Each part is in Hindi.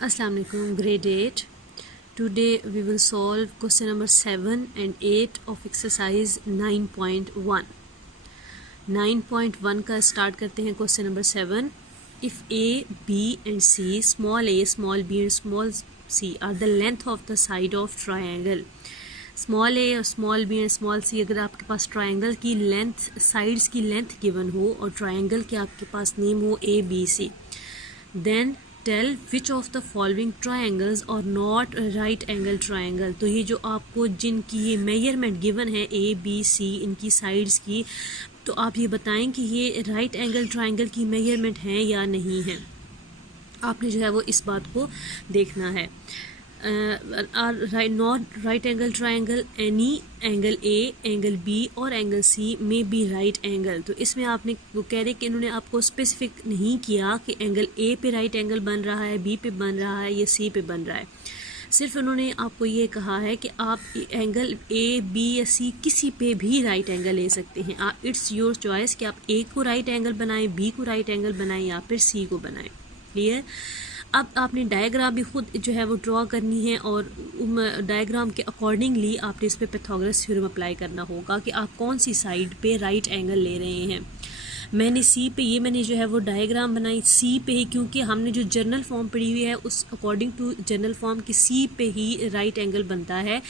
Assalamu alaikum, grade 8. Today we will solve question number 7 and 8 of exercise 9.1. 9.1 का स्टार्ट करते हैं question number 7. If A, B and C, small a, small b and small c are the length of the side of triangle. Small a और small b and small c अगर आपके पास ट्रायंगल की लेंथ साइड्स की लेंथ गिवन हो और ट्रायंगल के आपके पास नेम हो a b c, then tell which of the following triangles are not right angle triangle. तो ये जो आपको जिनकी ये मेजरमेंट गिवन है ए बी सी इनकी साइड्स की, तो आप ये बताएं कि ये राइट एंगल ट्रायंगल की मेजरमेंट हैं या नहीं है. आपने जो है वो इस बात को देखना है. Not right angle triangle any angle A, angle B और एंगल सी में बी राइट एंगल. तो इसमें आपने वो कह रहे कि इन्होंने आपको स्पेसिफिक नहीं किया कि एंगल ए पे राइट एंगल बन रहा है, बी पे बन रहा है या सी पे बन रहा है. सिर्फ उन्होंने आपको ये कहा है कि आप एंगल ए बी या सी किसी पे भी राइट एंगल ले सकते हैं. आप इट्स योर चॉइस कि आप ए को राइट एंगल बनाएं, बी को राइट एंगल बनाएं या फिर सी को बनाएं. क्लियर. अब आपने डायग्राम भी खुद जो है वो ड्रॉ करनी है और डायग्राम के अकॉर्डिंगली आपने इस पर पैथागोरस थ्योरम अप्लाई करना होगा कि आप कौन सी साइड पे राइट एंगल ले रहे हैं. मैंने सी पे मैंने जो है वो डायग्राम बनाई सी पे ही, क्योंकि हमने जो जर्नल फॉर्म पढ़ी हुई है उस अकॉर्डिंग टू जर्नल फॉर्म की सी पे ही राइट एंगल बनता है.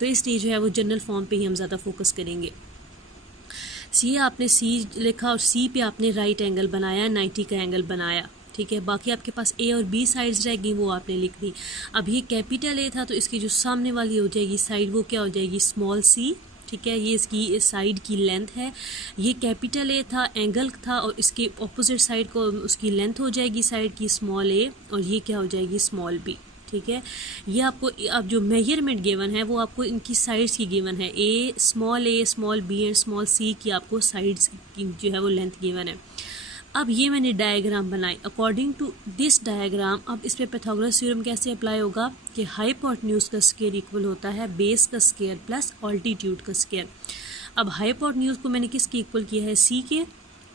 तो इसलिए जो है वो जर्नल फॉर्म पे ही हम ज़्यादा फोकस करेंगे. सी आपने सी लिखा और सी पे आपने राइट एंगल बनाया, 90 का एंगल बनाया. ठीक है. बाकी आपके पास ए और बी साइड्स रहेगी वो आपने लिख दी. अब ये कैपिटल ए था तो इसकी जो सामने वाली हो जाएगी साइड वो क्या हो जाएगी, स्मॉल सी. ठीक है. ये इसकी साइड की लेंथ है. ये कैपिटल ए था, एंगल था, और इसके ऑपोजिट साइड को उसकी लेंथ हो जाएगी साइड की स्मॉल ए, और ये क्या हो जाएगी स्मॉल बी. ठीक है. ये आपको अब जो मेजरमेंट गिवन है वो आपको इनकी साइड्स की गिवन है. ए, स्मॉल बी एंड स्मॉल सी की आपको साइड्स की जो है वो लेंथ गिवन है. अब ये मैंने डायग्राम बनाई. अकॉर्डिंग टू दिस डायग्राम अब इस पर पैथागोरस थ्योरम कैसे अप्लाई होगा कि हाइपोटेन्यूज का स्क्वायर इक्वल होता है बेस का स्क्वायर प्लस ऑल्टीट्यूड का स्क्वायर. अब हाइपोटेन्यूज को मैंने किसके इक्वल किया है, सी के.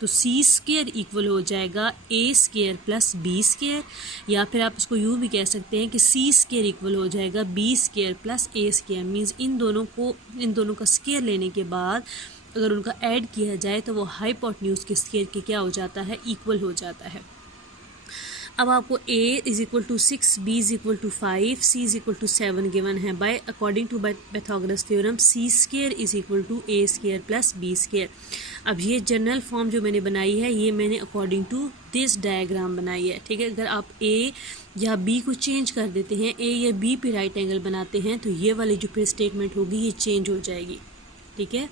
तो सी स्क्वायर इक्वल हो जाएगा ए स्क्वायर प्लस बी स्क्वायर, या फिर आप इसको यूँ भी कह सकते हैं कि सी स्क्वायर इक्वल हो जाएगा B square plus A square. Means इन दोनों का स्क्वायर लेने के बाद अगर उनका ऐड किया जाए तो वो हाइपोटेन्यूज के स्क्वायर के क्या हो जाता है, इक्वल हो जाता है. अब आपको a is equal to 6, b is equal to 5, c is equal to 7 given है. By according to Pythagoras theorem c square is equal to a square plus b square. अब ये जनरल फॉर्म जो मैंने बनाई है ये मैंने अकॉर्डिंग टू दिस डायग्राम बनाई है. ठीक है. अगर आप a या b को चेंज कर देते हैं, a या b पे राइट एंगल बनाते हैं, तो ये वाली जो फिर स्टेटमेंट होगी ये चेंज हो जाएगी. ठीक है.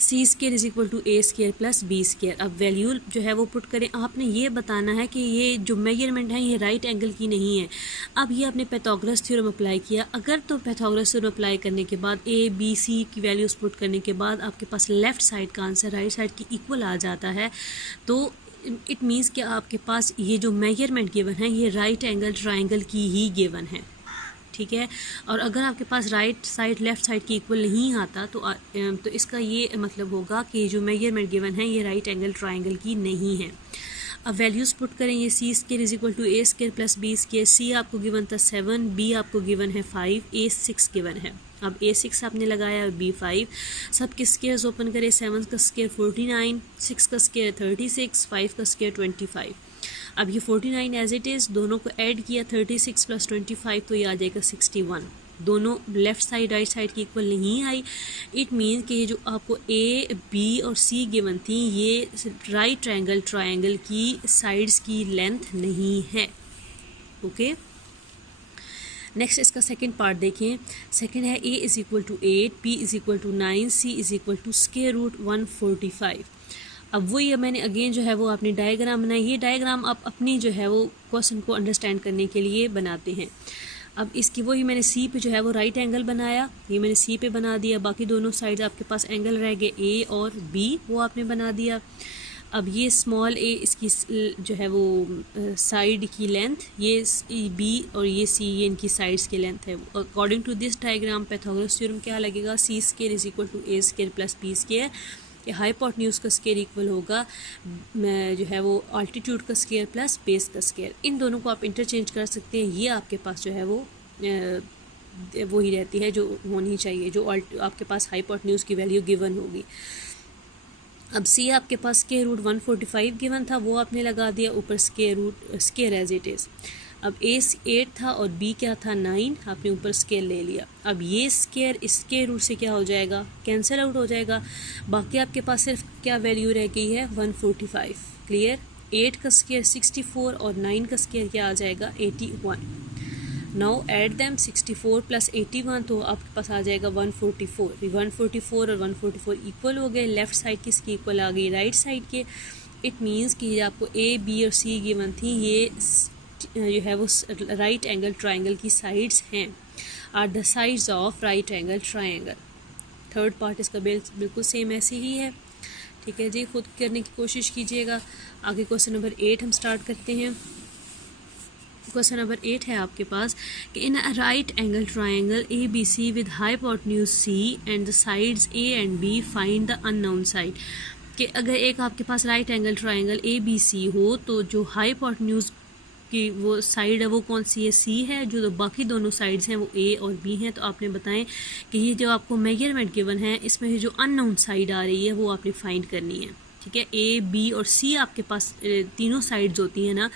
C square is equal to a square plus b square. अब वैल्यू जो है वो पुट करें. आपने ये बताना है कि ये जो मेजरमेंट है ये राइट एंगल की नहीं है. अब ये आपने पैथागोरस थ्योरम अप्लाई किया. अगर तो पैथागोरस थ्योरम अप्लाई करने के बाद ए बी सी की वैल्यूज पुट करने के बाद आपके पास लेफ्ट साइड का आंसर राइट साइड की इक्वल आ जाता है, तो इट मीन्स कि आपके पास ये जो मेजरमेंट गिवन है ये राइट एंगल ट्राइंगल की ही गिवन है. ठीक है. और अगर आपके पास राइट साइड लेफ़्ट साइड की इक्वल नहीं आता तो इसका ये मतलब होगा कि जो मेजरमेंट गिवन है ये राइट एंगल ट्रायंगल की नहीं है. अब वैल्यूज़ पुट करें. ये c square is equal to a square plus b square. C आपको गिवन था 7, बी आपको गिवन है 5, ए 6 गिवन है. अब ए 6 आपने लगाया, बी 5. सब के स्क्वायर्स ओपन करें. 7 का स्क्वायर 49, 6 का स्क्वायर 36, 5 का स्क्वायर 25. अब ये 49 एज इट इज़ दोनों को ऐड किया, 36 प्लस 25 तो ये आ जाएगा 61. दोनों लेफ़्ट साइड राइट साइड की इक्वल नहीं आई. इट मीन कि ये जो आपको ए बी और सी गिवन थी ये राइट एंगल ट्रायंगल की साइड्स की लेंथ नहीं है. ओके. नेक्स्ट इसका सेकंड पार्ट देखें. सेकंड है A is equal to 8, B is equal to 9, C is equal to square root 145. अब वो ये मैंने अगेन जो है वो अपनी डायग्राम बनाई. ये डायग्राम आप अपनी जो है वो क्वेश्चन को अंडरस्टैंड करने के लिए बनाते हैं. अब इसकी वही मैंने सी पे जो है वो राइट एंगल बनाया, ये मैंने सी पे बना दिया. बाकी दोनों साइड आपके पास एंगल रह गए ए और बी, वो आपने बना दिया. अब ये स्मॉल ए इसकी जो है वो साइड की लेंथ, ये बी और ये सी ये इनकी साइड्स की लेंथ है. According to this diagram Pythagoras theorem क्या लगेगा, c square is equal to a square plus b square. कि हाइपोटेन्यूज का स्केयर इक्वल होगा जो है वो अल्टीट्यूड का स्केयर प्लस बेस का स्केयर। इन दोनों को आप इंटरचेंज कर सकते हैं। ये आपके पास जो है वो वही रहती है जो होनी चाहिए, जो आपके पास हाइपोटेन्यूज की वैल्यू गिवन होगी। अब सी आपके पास स्केयर रूट 145 गिवन था, वो आपने लगा दिया ऊपर स्केयर एज इट इज़। अब ए 8 था और बी क्या था 9, आपने ऊपर स्केयर ले लिया। अब ये स्केयर इस स्केयर रूट से क्या हो जाएगा, कैंसिल आउट हो जाएगा। बाकी आपके पास सिर्फ क्या वैल्यू रह गई है 145। क्लियर। 8 का स्केयर 64 और 9 का स्केयर क्या आ जाएगा 81। नाउ ऐड दैम 64 प्लस 81 तो आपके पास आ जाएगा 144। 144 और 144 इक्वल हो गए। लेफ्ट साइड किसकी इक्वल आ गई, राइट साइड के। इट मीन्स कि आपको ए बी और सी गिवन थी, ये जो है वो राइट एंगल ट्राइंगल की साइड्स हैं, are the sides of right angle triangle. Third part इसका बिल्कुल सेम ऐसे ही है। ठीक है जी, खुद करने की कोशिश कीजिएगा। आगे क्वेश्चन नंबर 8 हम स्टार्ट करते हैं। क्वेश्चन नंबर 8 है आपके पास कि in a right angle triangle a b c with hypotenuse c and the sides a and b find the unknown side. कि अगर एक आपके पास right angle triangle a b c हो तो जो हाइपोटेन्यूज की वो साइड है वो कौन सी है, सी है। जो बाकी दोनों साइड्स हैं वो ए और बी हैं। तो आपने बताएं कि ये जो आपको मेजरमेंट गिवन है इसमें जो अननोन साइड आ रही है वो आपने फाइंड करनी है। ठीक है, ए बी और सी आपके पास तीनों साइड्स होती हैं ना,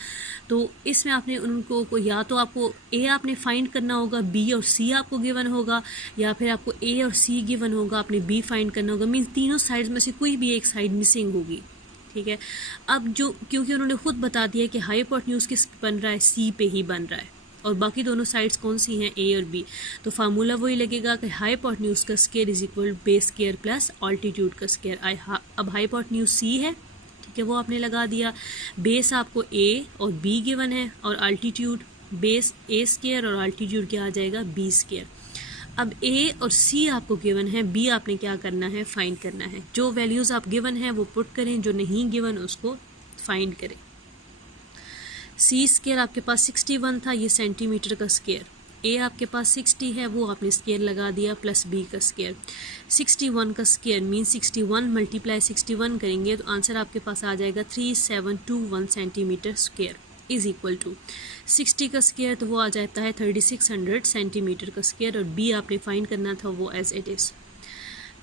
तो इसमें आपने उनको या तो आपको ए आपने फाइंड करना होगा, बी और सी आपको गिवन होगा, या फिर आपको ए और सी गिवन होगा, आपने बी फाइंड करना होगा। मीन्स तीनों साइड्स में से कोई भी एक साइड मिसिंग होगी। ठीक है, अब जो क्योंकि उन्होंने खुद बता दिया कि हाइपोटेन्यूज किस बन रहा है, सी पे ही बन रहा है, और बाकी दोनों साइड्स कौन सी हैं, ए और बी। तो फार्मूला वही लगेगा कि हाइपोटेन्यूज का square is equal base square plus altitude का स्केयर। अब हाइपोटेन्यूज सी है, ठीक है, वो आपने लगा दिया। बेस आपको ए और बी गिवन है और अल्टीट्यूड बेस ए स्केयर और अल्टीट्यूड क्या आ जाएगा बी स्केयर। अब ए और सी आपको गिवन है, बी आपने क्या करना है, फाइंड करना है। जो वैल्यूज़ आप गिवन है वो पुट करें, जो नहीं गिवन उसको फाइंड करें। सी स्केयर आपके पास 61 था, ये सेंटीमीटर का स्केयर। ए आपके पास 60 है, वो आपने स्केयर लगा दिया प्लस बी का स्केयर। 61 का स्केयर मीन 61 मल्टीप्लाई 61 करेंगे तो आंसर आपके पास आ जाएगा 3721 centimetre square is equal to 60 का स्केयर, तो वो आ जाता है 3600 सेंटीमीटर का स्केयर। और बी आपने फाइंड करना था वो एज इट इज़।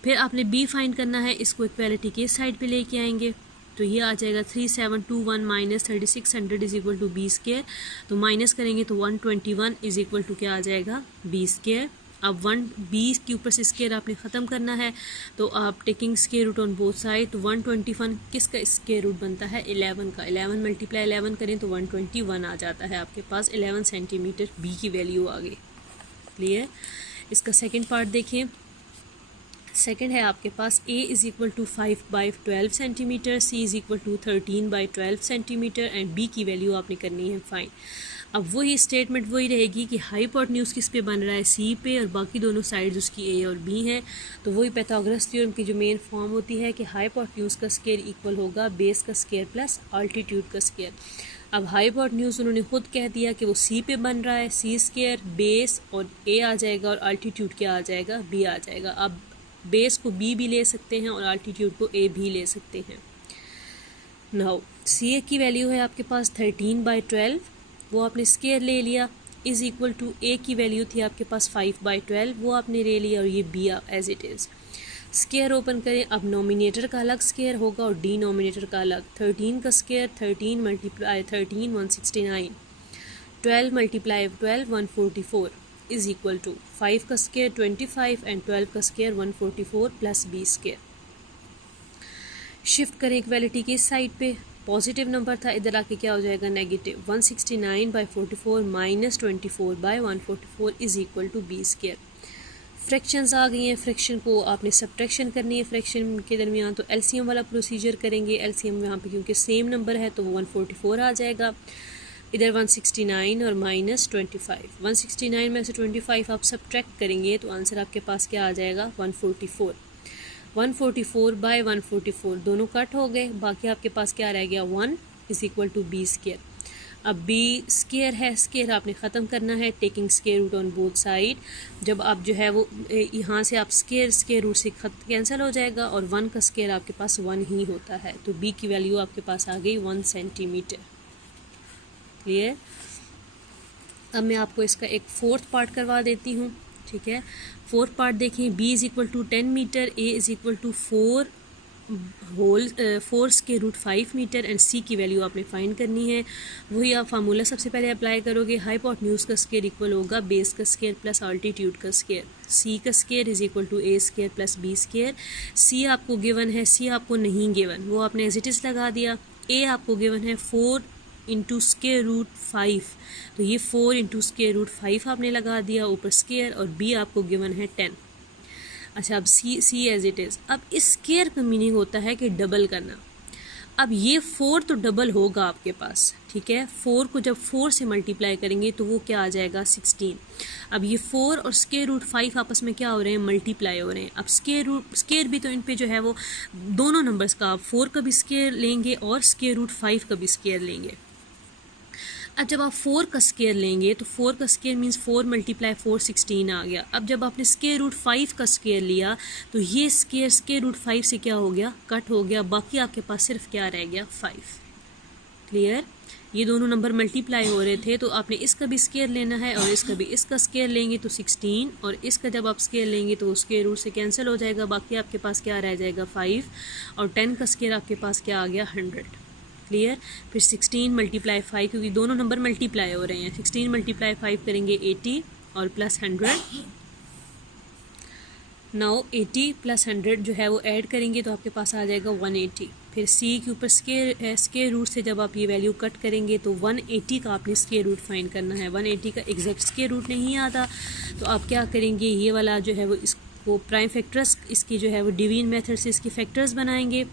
फिर आपने बी फाइंड करना है, इसको इक्वालिटी के साइड पे लेके आएंगे तो ये आ जाएगा 3721 minus 3600 is equal to B square. तो माइनस करेंगे तो 121 इज इक्वल टू क्या आ जाएगा बी स्केयर। अब 1 बी के ऊपर से स्केयर आपने ख़त्म करना है, तो आप taking square root on both side. तो 121 किसका स्केयर रूट बनता है 11 का। 11 मल्टीप्लाई 11 करें तो 121 आ जाता है आपके पास। 11 सेंटीमीटर बी की वैल्यू आ गई। क्लियर। इसका सेकेंड पार्ट देखें। सेकेंड है आपके पास A is equal to 5/12 centimetre, C is equal to 13/12 centimetre and B की वैल्यू आपने करनी है फाइंड। अब वही स्टेटमेंट वही रहेगी कि हाइपोटेन्यूज किस पे बन रहा है, सी पे, और बाकी दोनों साइड्स उसकी ए और बी हैं। तो वही पाइथागोरस थ्योरम की जो मेन फॉर्म होती है कि हाइपोटेन्यूज का स्केयर इक्वल होगा बेस का स्केयर प्लस अल्टीट्यूड का स्केयर। अब हाइपोटेन्यूज उन्होंने खुद कह दिया कि वो सी पे बन रहा है, सी स्केयर बेस और ए आ जाएगा और अल्टीट्यूड क्या आ जाएगा बी आ जाएगा। अब बेस को बी भी ले सकते हैं और अल्टीट्यूड को ए भी ले सकते हैं। नाउ सी ए की वैल्यू है आपके पास 13/12, वो आपने स्केयर ले लिया, इज़ इक्वल टू ए की वैल्यू थी आपके पास 5/12, वो आपने ले लिया और ये B as it is. Square open करें, अब नोमिनेटर का अलग स्केयर होगा और डिनोमिनेटर का अलग। 13 का square 13 multiply 13 169, 12 multiply 12 144 is equal to 5 का स्केयर 25 एंड 12 का square 144 plus B square. Shift करें इक्वालिटी की साइड पे, पॉजिटिव नंबर था, इधर आके क्या हो जाएगा negative. 169/44 minus 24/144 is equal to B square. Fractions आ गई हैं, फ्रैक्शन को आपने सब्ट्रैक्शन करनी है फ्रैक्शन के दरमियान, तो एलसीएम वाला प्रोसीजर करेंगे। एलसीएम यहाँ पे क्योंकि सेम नंबर है तो वो 144 आ जाएगा। इधर 169 और माइनस 25, 169 में से 25 आप सब्ट्रैक्ट करेंगे तो आंसर आपके पास क्या आ जाएगा 144। 144/144 दोनों कट हो गए, बाकी आपके पास क्या रह गया 1 is equal to B square. अब बी स्केयर है, स्केयर आपने ख़त्म करना है taking square root on both side. जब आप जो है वो यहाँ से आप स्केयर रूट से कैंसिल हो जाएगा और 1 का स्केयर आपके पास 1 ही होता है, तो बी की वैल्यू आपके पास आ गई 1 सेंटीमीटर। क्लियर। अब मैं आपको इसका एक फोर्थ पार्ट करवा देती हूँ, ठीक है। फोर्थ पार्ट देखें, b is equal to 10 metre, a is equal to 4 square root 5 metre and c की वैल्यू आपने फाइंड करनी है। वही आप फार्मूला सबसे पहले अप्लाई करोगे, हाइपोटेन्यूज का स्केयर इक्वल होगा बेस का स्केयर प्लस अल्टीट्यूड का स्केयर। c का square is equal to a square plus b square. c आपको गिवन है, c आपको नहीं गिवन, वो आपने एज इट इज़ लगा दिया। a आपको गिवन है 4 इंटू स्केयर रूट 5, तो ये 4 इंटू स्केयर रूट 5 आपने लगा दिया ऊपर स्केयर, और b आपको गिवन है 10। अच्छा, अब सी एज इट इज़। अब इस स्केयर का मीनिंग होता है कि डबल करना। अब ये 4 तो डबल होगा आपके पास, ठीक है। 4 को जब 4 से मल्टीप्लाई करेंगे तो वो क्या आ जाएगा 16। अब ये 4 और स्केयर रूट 5 आपस में क्या हो रहे हैं, मल्टीप्लाई हो रहे हैं। अब स्केयर भी तो इन पे जो है वो दोनों नंबर्स का आप 4 का भी स्केयर लेंगे और स्केयर रूट 5 का भी स्केयर लेंगे। अब जब आप 4 का स्केयर लेंगे तो 4 का स्केयर मीन्स 4 मल्टीप्लाई 4 16 आ गया। अब जब आपने स्केयर रूट 5 का स्केयर लिया तो ये स्केयर रूट 5 से क्या हो गया, कट हो गया, बाकी आपके पास सिर्फ क्या रह गया 5। क्लियर। ये दोनों नंबर मल्टीप्लाई हो रहे थे, तो आपने इसका भी स्केयर लेना है और इसका भी। इसका स्केयर लेंगे तो 16 और इसका जब आप स्केयर लेंगे तो स्केयर रूट से कैंसिल हो जाएगा, बाकी आपके पास क्या रह जाएगा 5, और 10 का स्केयर आपके पास क्या आ गया 100। क्लियर। फिर 16 मल्टीप्लाई 5, क्योंकि दोनों नंबर मल्टीप्लाई हो रहे हैं, 16 मल्टीप्लाई 5 करेंगे 80 और प्लस 100। नाउ 80 प्लस 100 जो है वो ऐड करेंगे तो आपके पास आ जाएगा 180। फिर c के ऊपर स्केयर रूट से जब आप ये वैल्यू कट करेंगे तो 180 का आपने स्केयर रूट फाइंड करना है। 180 का एग्जैक्ट स्केयर रूट नहीं आता, तो आप क्या करेंगे, ये वाला जो है वो इसको प्राइम फैक्टर्स, इसकी जो है वो डिवीजन मेथड से इसकी फैक्टर्स बनाएंगे।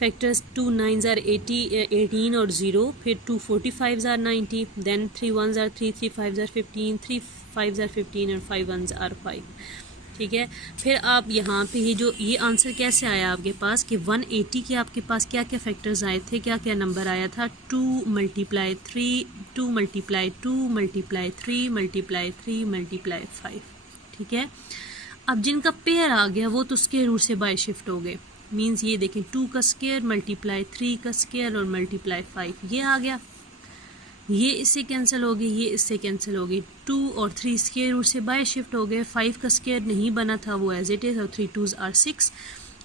फैक्टर्स 2 9s are 18 और 0, फिर 2 45s are 90, then 3 1s are 3, 3 5s are 15, 3 5s are 15 और 5 1s are 5। ठीक है। फिर आप यहाँ पे ये आंसर कैसे आया आपके पास कि 180 के आपके पास क्या क्या फैक्टर्स आए थे, क्या क्या नंबर आया था, 2 multiply 3, 2 multiply 2 multiply 3 multiply 3 multiply 5। ठीक है। अब जिनका पेयर आ गया वो तो स्केयर रूट से बाय शिफ्ट हो गए, मीन्स ये देखें 2 का स्केयर मल्टीप्लाई 3 का स्केयर और मल्टीप्लाई 5, ये आ गया। ये इससे कैंसिल हो गई, ये इससे कैंसिल हो गई। 2 और 3 स्केयर रूट से बाय शिफ्ट हो गए। 5 का स्केयर नहीं बना था, वो एज इट इज़, और 3 2s are 6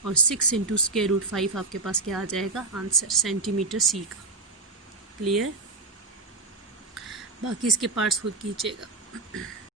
और 6 इंटू स्केयर रूट 5 आपके पास क्या आ जाएगा आंसर, सेंटीमीटर सी का। क्लियर। बाकी इसके पार्ट्स खुद कीजिएगा।